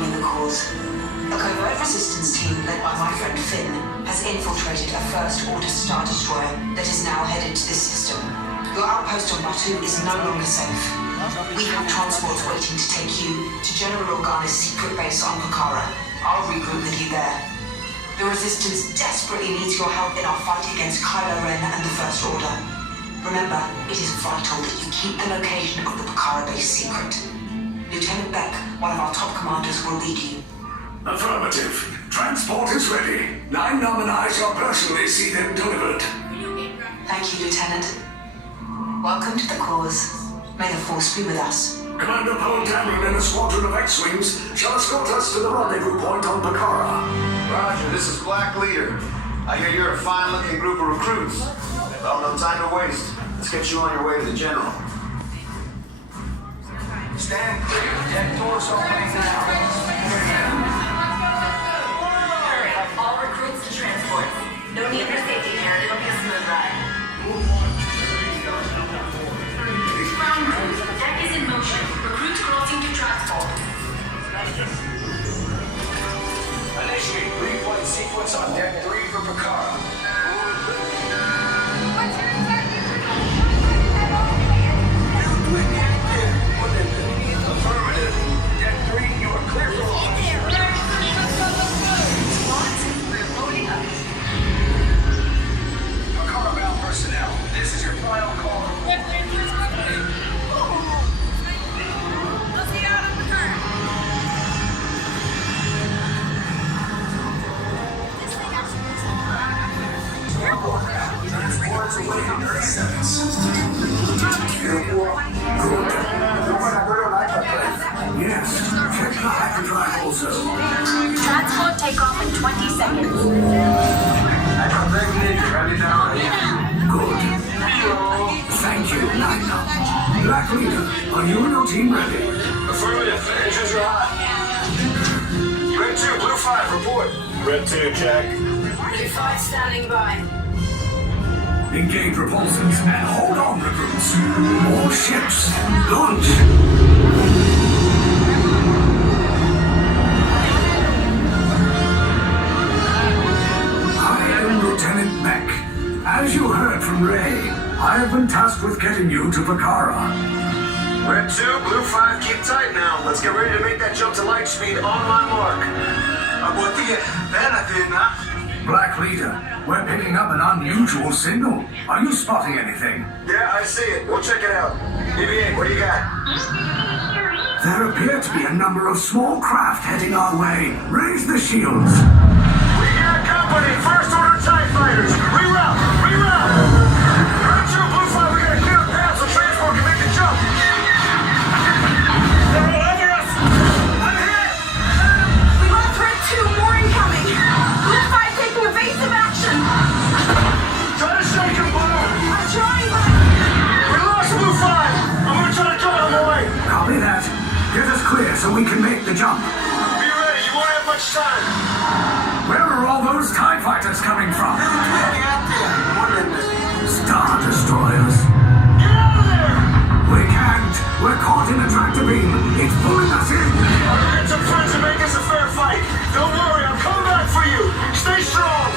joining the cause. A covert resistance team led by my friend Finn has infiltrated a First Order Star Destroyer that is now headed to this system. Your outpost on Batu is no longer safe. We have transports waiting to take you to General Organa's secret base on Pucara. I'll regroup with you there. The Resistance desperately needs your help in our fight against Kylo Ren and the First Order. Remember, it is vital that you keep the location of the Pucara base secret. Lieutenant Beck, one of our top commanders, will lead you. Affirmative. Transport is ready. 9 Nominai shall personally see them delivered. Thank you, Lieutenant. Welcome to the cause. May the Force be with us. Commander Poe Dameron and a squadron of X-Wings shall escort us to the rendezvous point on Pucara. Roger, this is Black Leader. I hear you're a fine-looking group of recruits. Well, no time to waste. Let's get you on your way to the General. Stand clear. Deck doors opening now. All recruits to transport. No need for safety here. It'll be a smooth ride. Ground crew, the deck is in motion. Recruits crossing to transport. Initiate pre-flight sequence on deck 3 for Pucara. Affirmative. Deck 3, you are clear for launch. We're loading up. Pucara-bound personnel, this is your final call. Transport's away in 30 seconds. Yes, check the hyperdrive also. Transport takeoff in 20 seconds. Ready now. Good. Thank you, Nina. Black Leader, are you and your team ready? Affirmative. Engines are hot. Red 2, Blue 5, report. Red 2, check. Blue 5 standing by. Engage repulsors and hold on, recruits. More ships. Launch. I am Lieutenant Beck. As you heard from Ray, I have been tasked with getting you to Pucara. Red 2, Blue 5, keep tight now. Let's get ready to make that jump to light speed on my mark. Black Leader, we're picking up an unusual signal. Are you spotting anything? Yeah, I see it. We'll check it out. EVA, what do you got? There appear to be a number of small craft heading our way. Raise the shields. We got company. First Order TIE fighters. Reroute! Reroute! Red 2, Blue 5, we got a clear path so transport can make the jump. They're all over us! I'm hit! We lost Red 2, more incoming. Blue 5 taking evasive action. Try to shake him, Blue! I'm trying, but We lost Blue 5! I'm gonna try to come on the way! Copy that. Get us clear so we can make the jump. Be ready, you won't have much time. Where are all those TIE fighters coming from? Star Destroyers. Get out of there! We can't. We're caught in a tractor beam. It's pulling us in. I'll get some friends and make this a fair fight. Don't worry, I'm coming back for you. Stay strong.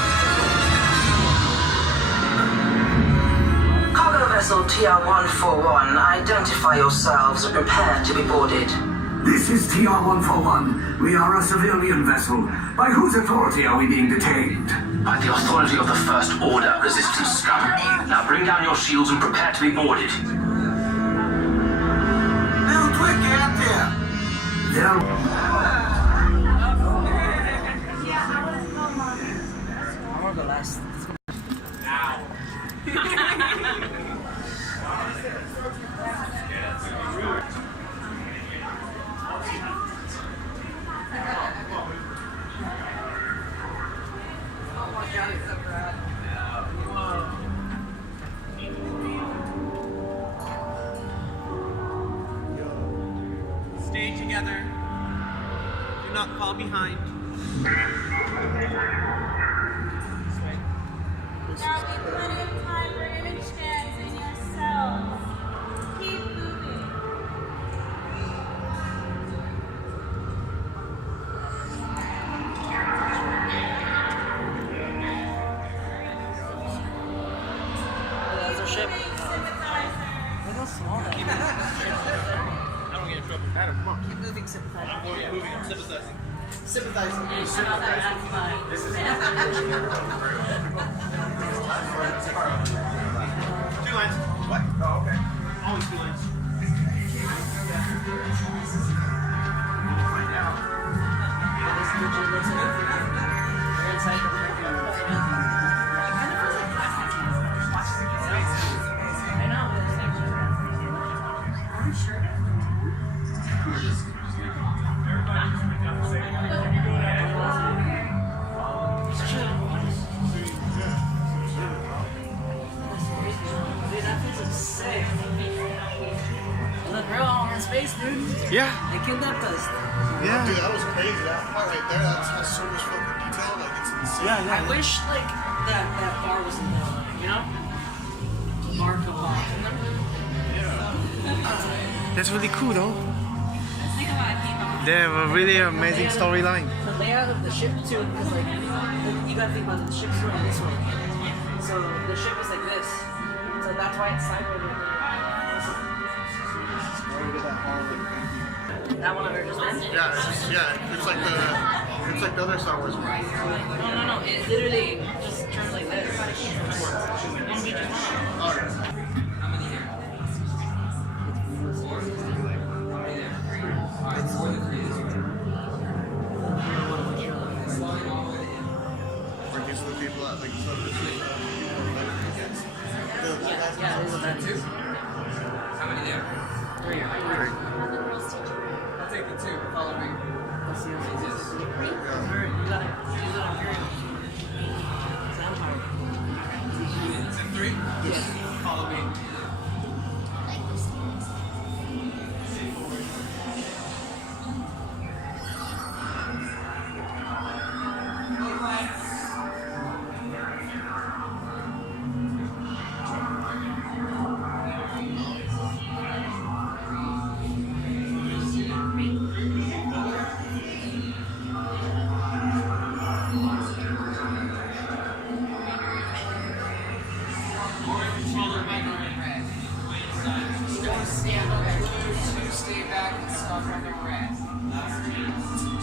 Cargo vessel TR-141, identify yourselves and prepare to be boarded. This is TR-141. We are a civilian vessel. By whose authority are we being detained? By the authority of the First Order, Resistance scum. Now bring down your shields and prepare to be boarded. Stay together. Do not fall behind. There'll be plenty of time for image scans in yourselves. Keep moving. ship. Look how small that is. I don't get in trouble. Adam, come on. Keep moving, sympathizer. I'm moving. I'm sympathizing. Sympathizer. This is 2 lines. What? Oh, okay. Always 2 lines. Find out. This picture looks good. They're inside the I know. Are you sure? Dude, that place is sick. Look, we're all in space, dude. Yeah. They kidnapped us. Yeah. Dude, that was crazy. That part right there, that's so much fucking detail. Like, it's insane. Yeah, yeah. I wish, like, that bar was in there, you know? Bar come off. That's really cool, though. They have a really amazing storyline. The layout of the ship, too, because, like, you gotta think about it, the ship's going this way. So the ship is like this. So that's why it's sideways right there. That one over just then? It's like the other Star Wars one. No. It literally just turns like this. These are the people that like some of the people against. Yeah, there's that too. How many there? 3. I'll take the 2. Follow me. Let's see how many it is. You gotta use it on Imperial. Sound power. Is it 3? Yes. Follow me. Stay back and stop on the red.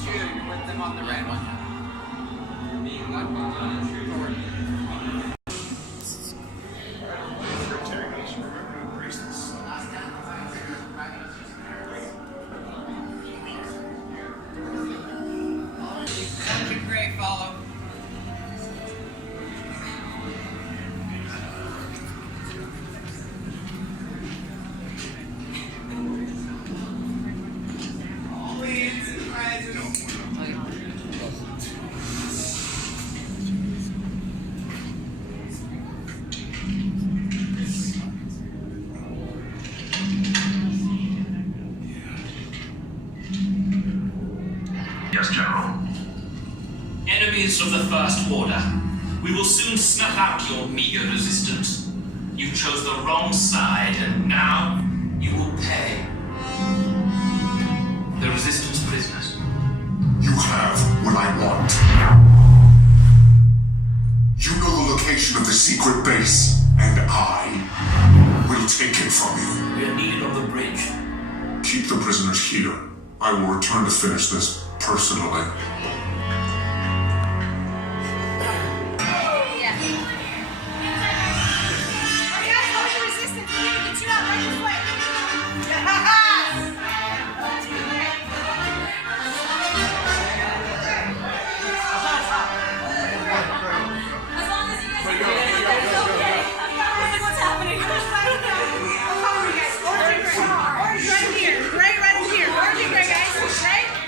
2, you're with them on the red one. Sergeant Gray, follow. Yes, General. Enemies of the First Order, we will soon snuff out your meager resistance. You chose the wrong side, and now you will pay. The Resistance prisoners. You have what I want. You know the location of the secret base, and I will take it from you. We are needed on the bridge. Keep the prisoners here. I will return to finish this personally.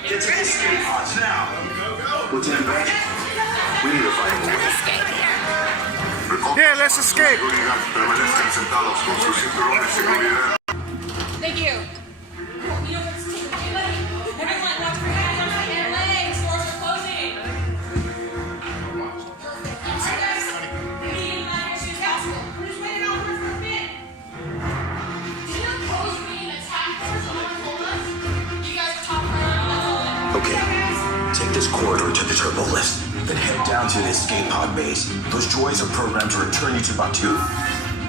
Get to the escape pods now. Lieutenant Badge, we need to find more. Yeah, let's escape. Permanezcan sentados con sus cinturones de seguridad. Thank you. Everyone, watch for your legs. Doors are closing. Alright, guys. We need to manage to castle. We're just waiting out here for a bit. Did you oppose being attacked or someone told us? You guys are top priority. Okay, take this corridor to the turbo lift, then head down to the escape pod base. Those droids are programmed to return you to Batu.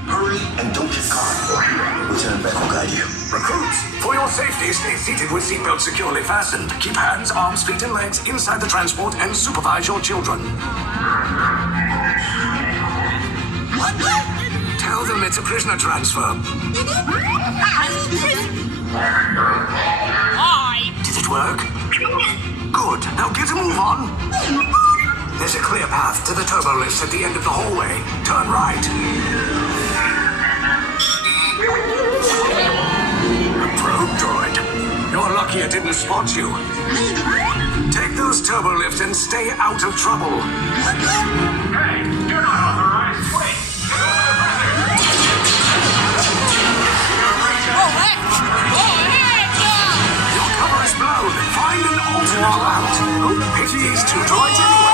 Hurry and don't get caught. Lieutenant Beck will guide you. Recruits, for your safety, stay seated with seatbelts securely fastened. Keep hands, arms, feet, and legs inside the transport and supervise your children. Tell them it's a prisoner transfer. Did it work? Good. Now get a move on. There's a clear path to the turbo lifts at the end of the hallway. Turn right. A probe droid. You're lucky it didn't spot you. Take those turbo lifts and stay out of trouble. Hey, you're not authorized. Wait. Your cover is blown. Find an alternate route. Oh, pity these two droids anyway.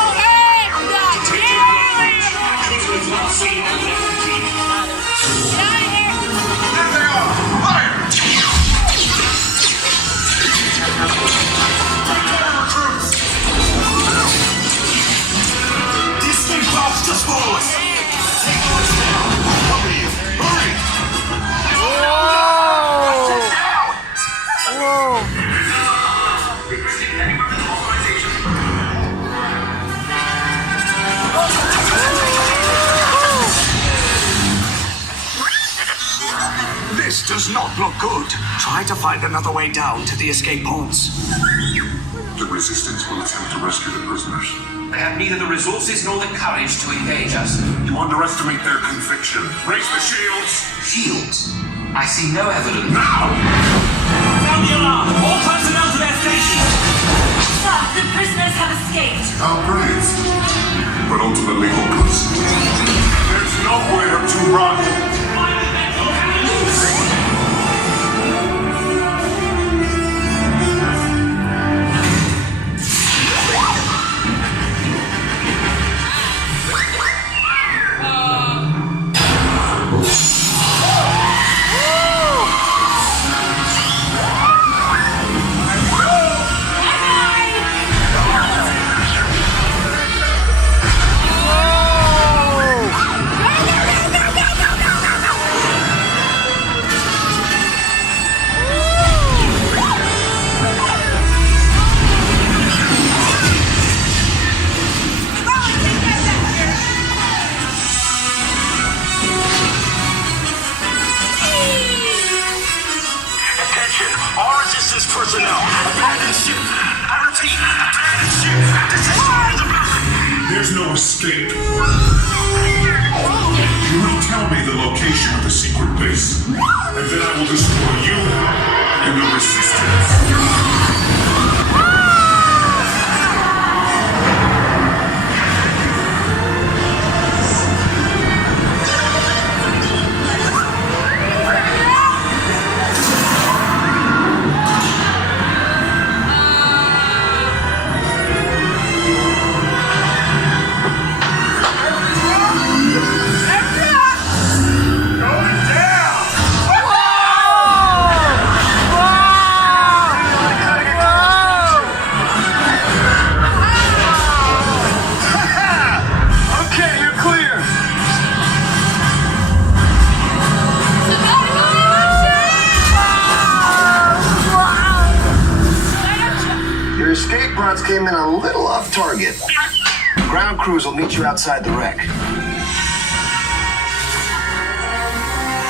These things bombs just follow us. Take those down. Hurry. This does not look good. Try to find another way down to the escape pods. The Resistance will attempt to rescue the prisoners. They have neither the resources nor the courage to engage us. You underestimate their conviction. Raise the shields! Shields? I see no evidence. Now! Sound the alarm! All personnel to their stations! Sir, the prisoners have escaped. How brave. But ultimately hopeless. There's nowhere to run. Personnel, abandon ship. I repeat, abandon ship. Descend to the building. There's no escape. You will tell me the location of the secret base, and then I will destroy you and the Resistance. Came in a little off target. Ground crews will meet you outside the wreck.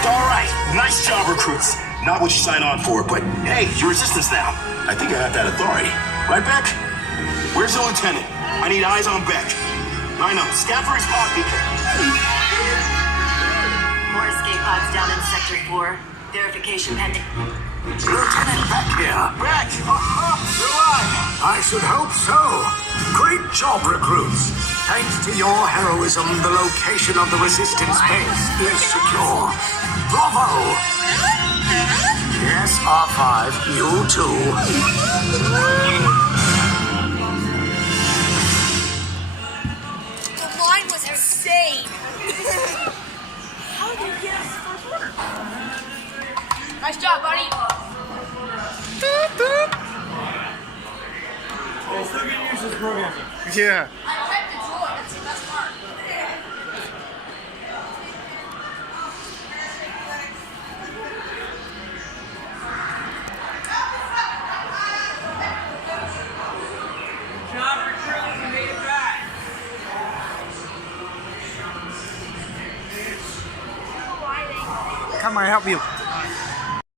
All right, nice job, recruits. Not what you signed on for, but hey, you're Resistance now. I think I have that authority. Right, Beck? Where's the lieutenant? I need eyes on Beck. I know, scan for his pod beacon. More escape pods down in Sector 4. Verification pending. Lieutenant Beck here. Beck! You're alive! I should hope so. Great job, recruits. Thanks to your heroism, the location of the Resistance base is secure. Bravo! Yes, R5, you too. The line was insane. How did you get us to work? Nice job, buddy. They still get used to this programming. Yeah. I typed the droid. That's the best part. I help you?